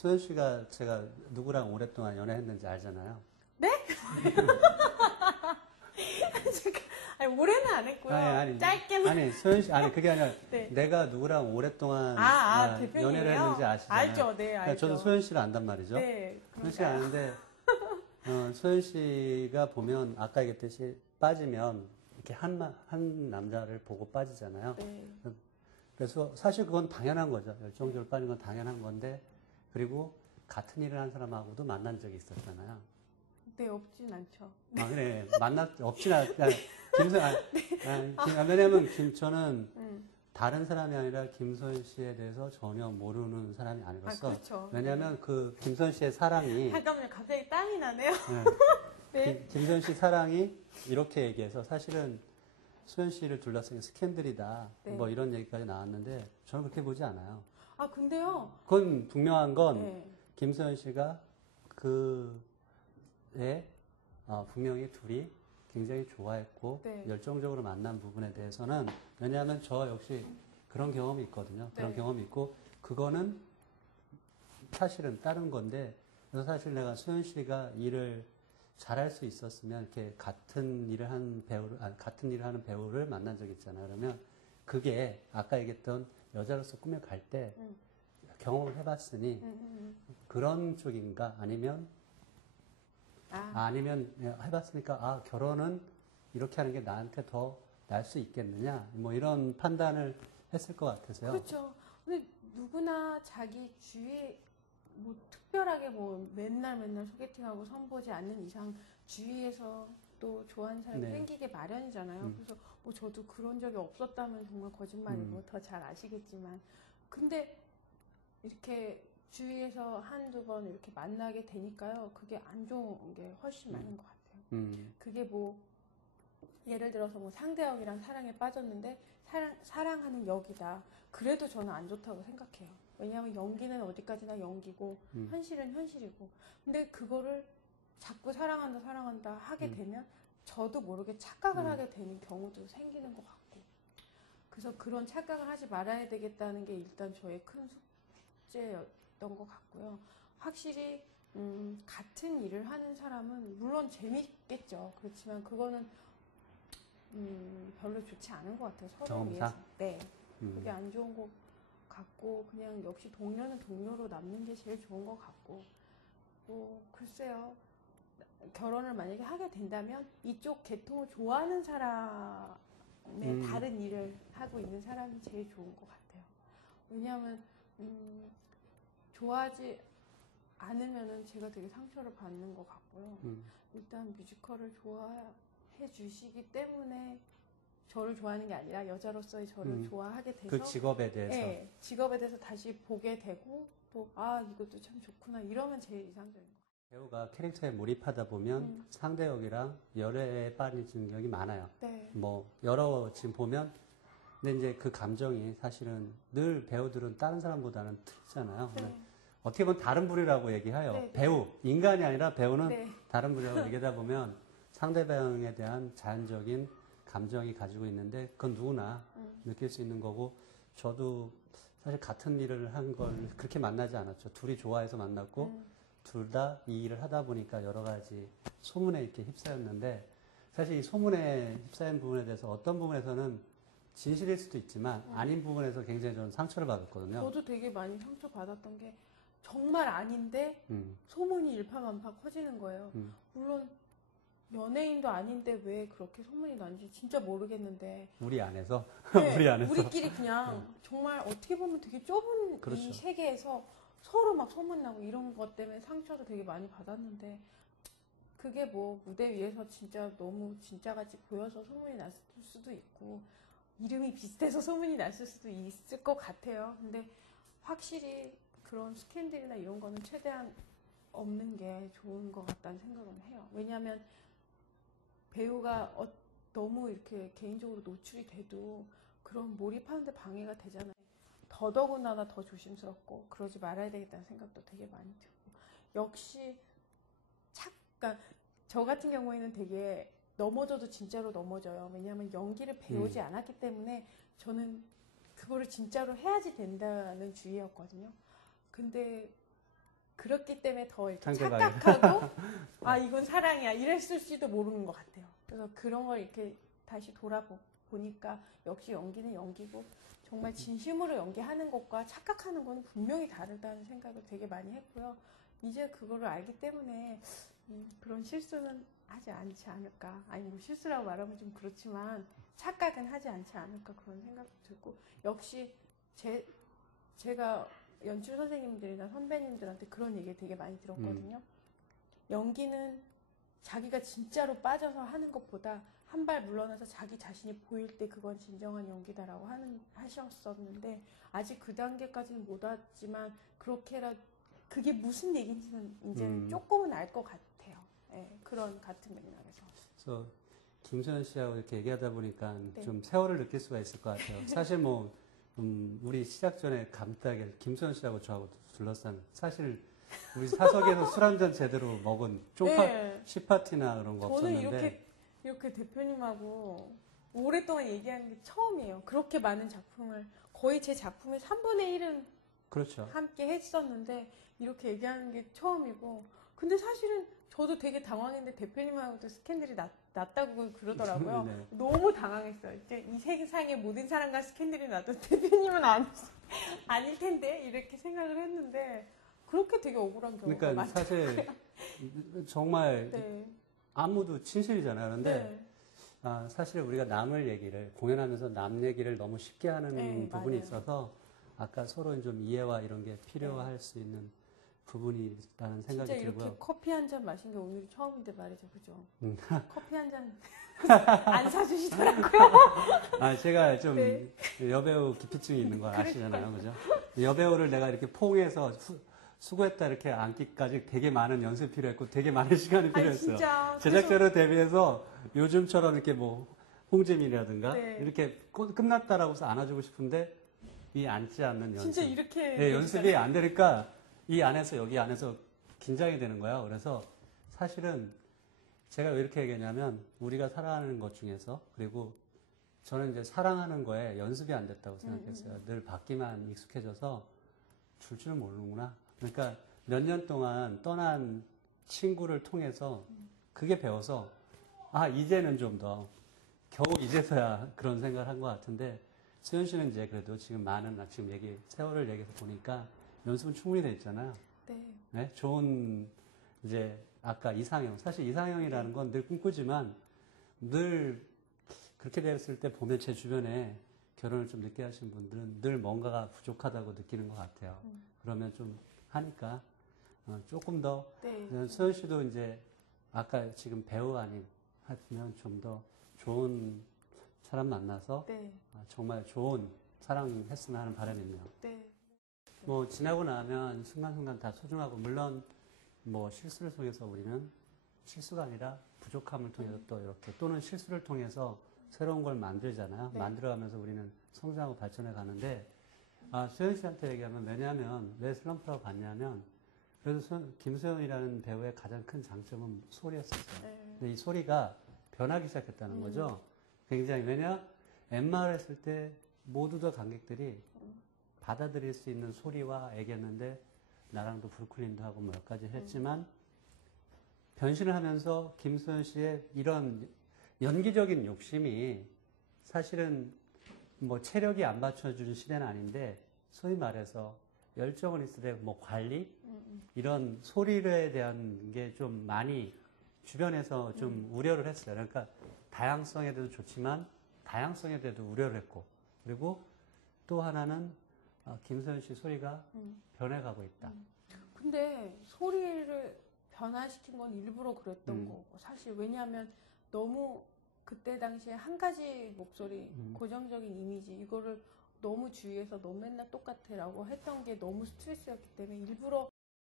소연 씨가 제가 누구랑 오랫동안 연애했는지 알잖아요. 네? 아니, 오래는 안 했고요. 짧게는. 아니, 소연 씨, 아니, 그게 아니라 네. 내가 누구랑 오랫동안 대표님이요? 연애를 했는지 아시잖아요. 알죠, 네, 그러니까 알죠. 저도 소연 씨를 안단 말이죠. 네, 소연 씨가 아는데, 소연 씨가 보면 아까 얘기했듯이 빠지면 이렇게 한 남자를 보고 빠지잖아요. 네. 그래서 사실 그건 당연한 거죠. 열정적으로 빠진 건 당연한 건데, 그리고 같은 일을 한 사람하고도 만난 적이 있었잖아요. 네, 없진 않죠. 그래. 없진 왜냐면 저는 다른 사람이 아니라 김소연 씨에 대해서 전혀 모르는 사람이 아니었어. 그렇죠. 왜냐면 그 김소연 씨의 사랑이. 잠깐만요, 갑자기 땀이 나네요. 네. 김소연 씨 사랑이 이렇게 얘기해서 사실은 소연 씨를 둘러싼 스캔들이다. 네. 뭐 이런 얘기까지 나왔는데 저는 그렇게 보지 않아요. 근데요. 그건 분명한 건 네. 김소연 씨가 분명히 둘이 굉장히 좋아했고 네. 열정적으로 만난 부분에 대해서는 왜냐하면 저 역시 그런 경험이 있거든요. 그런 네. 경험이 있고 그거는 사실은 다른 건데 그래서 사실 내가 소연 씨가 일을 잘할 수 있었으면 이렇게 같은 일을 하는 배우를 만난 적이 있잖아요. 그러면 그게 아까 얘기했던 여자로서 꿈에 갈 때 경험을 해봤으니 그런 쪽인가 아니면 해봤으니까 결혼은 이렇게 하는 게 나한테 더 나을 수 있겠느냐 뭐 이런 판단을 했을 것 같아서요. 그렇죠. 근데 누구나 자기 주위에 뭐 특별하게 뭐 맨날 소개팅하고 선보지 않는 이상 주위에서 또 좋아하는 사람이 네. 생기게 마련이잖아요. 그래서 뭐 저도 그런 적이 없었다면 정말 거짓말이고 더 잘 아시겠지만 근데 이렇게 주위에서 한두 번 이렇게 만나게 되니까요. 그게 안 좋은 게 훨씬 많은 것 같아요. 그게 뭐 예를 들어서 뭐 상대형이랑 사랑에 빠졌는데 사랑하는 역이다. 그래도 저는 안 좋다고 생각해요. 왜냐하면 연기는 어디까지나 연기고 현실은 현실이고 근데 그거를 자꾸 사랑한다 하게 되면 저도 모르게 착각을 하게 되는 경우도 생기는 것 같고 그래서 그런 착각을 하지 말아야 되겠다는 게 일단 저의 큰 숙제였던 것 같고요. 확실히 같은 일을 하는 사람은 물론 재밌겠죠. 그렇지만 그거는 별로 좋지 않은 것 같아요. 서로 위해서. 네. 그게 안 좋은 것 같고 그냥 역시 동료는 동료로 남는 게 제일 좋은 것 같고 뭐 글쎄요. 결혼을 만약에 하게 된다면 이쪽 계통을 좋아하는 사람의 다른 일을 하고 있는 사람이 제일 좋은 것 같아요. 왜냐하면 좋아하지 않으면은 제가 되게 상처를 받는 것 같고요. 일단 뮤지컬을 좋아해 주시기 때문에 저를 좋아하는 게 아니라 여자로서의 저를 좋아하게 돼서 그 직업에 대해서 네, 직업에 대해서 다시 보게 되고 또 이것도 참 좋구나 이러면 제일 이상적인 것 같아요. 배우가 캐릭터에 몰입하다 보면 상대역이랑 열애에 빠지는 적이 많아요. 네. 뭐 여러 지금 보면 근데 이제 그 감정이 사실은 늘 배우들은 다른 사람보다는 틀리잖아요. 네. 어떻게 보면 다른 부류라고 얘기해요. 네. 배우, 인간이 아니라 배우는 네. 다른 부류라고 얘기하다 보면 상대방에 대한 자연적인 감정이 가지고 있는데 그건 누구나 느낄 수 있는 거고 저도 사실 같은 일을 한 걸 그렇게 만나지 않았죠. 둘이 좋아해서 만났고 둘 다 이 일을 하다 보니까 여러 가지 소문에 이렇게 휩싸였는데 사실 이 소문에 휩싸인 부분에 대해서 어떤 부분에서는 진실일 수도 있지만 아닌 부분에서 굉장히 저는 상처를 받았거든요. 저도 되게 많이 상처받았던 게 정말 아닌데 소문이 일파만파 커지는 거예요. 물론 연예인도 아닌데 왜 그렇게 소문이 난지 진짜 모르겠는데 우리 안에서 네, 우리 안에서 우리끼리 그냥 정말 어떻게 보면 되게 좁은 그렇죠. 이 세계에서 서로 막 소문나고 이런 것 때문에 상처도 되게 많이 받았는데 그게 뭐 무대 위에서 진짜 너무 진짜같이 보여서 소문이 났을 수도 있고 이름이 비슷해서 소문이 났을 수도 있을 것 같아요. 근데 확실히 그런 스캔들이나 이런 거는 최대한 없는 게 좋은 것 같다는 생각은 해요. 왜냐하면 배우가 너무 이렇게 개인적으로 노출이 돼도 그런 몰입하는데 방해가 되잖아요. 더더군다나 더 조심스럽고 그러지 말아야 되겠다는 생각도 되게 많이 들고 역시 그러니까 저 같은 경우에는 되게 넘어져도 진짜로 넘어져요. 왜냐하면 연기를 배우지 않았기 때문에 저는 그거를 진짜로 해야지 된다는 주의였거든요. 근데 그렇기 때문에 더 이렇게 상대방이. 착각하고 아 이건 사랑이야 이랬을지도 모르는 것 같아요. 그래서 그런 걸 이렇게 다시 돌아보니까 역시 연기는 연기고 정말 진심으로 연기하는 것과 착각하는 거는 분명히 다르다는 생각을 되게 많이 했고요. 이제 그거를 알기 때문에 그런 실수는 하지 않지 않을까. 아니 뭐 실수라고 말하면 좀 그렇지만 착각은 하지 않지 않을까 그런 생각도 들고 역시 제가 연출 선생님들이나 선배님들한테 그런 얘기 되게 많이 들었거든요. 연기는 자기가 진짜로 빠져서 하는 것보다 한 발 물러나서 자기 자신이 보일 때 그건 진정한 연기다라고 하셨었는데 아직 그 단계까지는 못 왔지만 그렇게라 그게 무슨 얘기인지는 이제는 조금은 알 것 같아요. 네, 그런 같은 맥락에서. 그래서 김소연 씨하고 이렇게 얘기하다 보니까 네. 좀 세월을 느낄 수가 있을 것 같아요. 사실 뭐 우리 시작 전에 감싸게 김소연 씨하고 저하고 둘러싼 사실 우리 사석에서 술 한잔 제대로 먹은 네. 시파티나 그런 거 저는 없었는데 이렇게 대표님하고 오랫동안 얘기하는 게 처음이에요. 그렇게 많은 작품을 거의 제 작품의 3분의 1은 그렇죠. 함께 했었는데 이렇게 얘기하는 게 처음이고 근데 사실은 저도 되게 당황했는데 대표님하고도 스캔들이 났다고 그러더라고요. 네. 너무 당황했어요. 이제 이 세상의 모든 사람과 스캔들이 나도 대표님은 아닐 텐데 이렇게 생각을 했는데 그렇게 되게 억울한 경우가 그러니까 많더라고요. 사실 정말 네. 아무도 진실이잖아요. 그런데 네. 사실 우리가 남을 얘기를 공연하면서 남 얘기를 너무 쉽게 하는 네, 부분이 맞아요. 있어서 아까 서로 좀 이해와 이런 게 필요할 수 있는 부분이라는 생각이 진짜 이렇게 들고요. 커피 한 잔 마신 게 오늘이 처음인데 말이죠. 그죠? 음. 커피 한 잔 안 사주시더라고요. 제가 좀 네. 여배우 기피증이 있는 거 아시잖아요. 그죠? 여배우를 내가 이렇게 포옹해서 수고했다 이렇게 앉기까지 되게 많은 연습이 필요했고 되게 많은 시간이 아니 필요했어요. 진짜 제작자로 대비해서 요즘처럼 이렇게 뭐 홍재민이라든가 네. 이렇게 끝났다라고 해서 안아주고 싶은데 이 앉지 않는 연습. 진짜 이렇게 네, 연습이 안 되니까 이 안에서 여기 안에서 긴장이 되는 거예요. 그래서 사실은 제가 왜 이렇게 얘기하냐면 우리가 사랑하는 것 중에서 그리고 저는 이제 사랑하는 거에 연습이 안 됐다고 생각했어요. 늘 받기만 익숙해져서 줄 줄 모르는구나. 그러니까 몇 년 동안 떠난 친구를 통해서 그게 배워서 이제는 좀 더 겨우 이제서야 그런 생각을 한 것 같은데 수현 씨는 이제 그래도 지금 많은 지금 세월을 얘기해서 보니까 연습은 충분히 돼 있잖아요. 네. 네? 좋은 이제 아까 이상형 사실 이상형이라는 건 늘 꿈꾸지만 늘 그렇게 됐을 때 보면 제 주변에 결혼을 좀 늦게 하신 분들은 늘 뭔가가 부족하다고 느끼는 것 같아요. 그러면 좀 하니까 조금 더 네. 수현 씨도 이제 아까 지금 배우 아닌 하면 좀 더 좋은 사람 만나서 네. 정말 좋은 사랑했으면 하는 바람이 있네요. 네. 뭐 지나고 나면 순간순간 다 소중하고 물론 뭐 실수를 통해서 우리는 실수가 아니라 부족함을 통해서 또 이렇게 또는 실수를 통해서 새로운 걸 만들잖아요. 네. 만들어가면서 우리는 성장하고 발전해 가는데 수현 씨한테 얘기하면 왜냐하면 왜 슬럼프라고 봤냐면 그래서 김수현이라는 배우의 가장 큰 장점은 소리였었어요. 네. 근데 이 소리가 변하기 시작했다는 거죠. 굉장히 왜냐 엠마를 했을 때 모두 다 관객들이 받아들일 수 있는 소리와 애겼는데 나랑도 브루클린도 하고 뭐 몇 가지 했지만 변신을 하면서 김소연 씨의 이런 연기적인 욕심이 사실은 뭐 체력이 안 받쳐주는 시대는 아닌데 소위 말해서 열정은 있을 때 뭐 관리 이런 소리에 대한 게 좀 많이 주변에서 좀 우려를 했어요. 그러니까 다양성에 대해서 좋지만 다양성에 대해서 우려를 했고 그리고 또 하나는 김소연 씨 소리가 변해가고 있다. 근데 소리를 변화시킨 건 일부러 그랬던 거고 사실 왜냐하면 너무 그때 당시에 한 가지 목소리 고정적인 이미지 이거를 너무 주위에서 너 맨날 똑같아라고 했던 게 너무 스트레스였기 때문에 일부러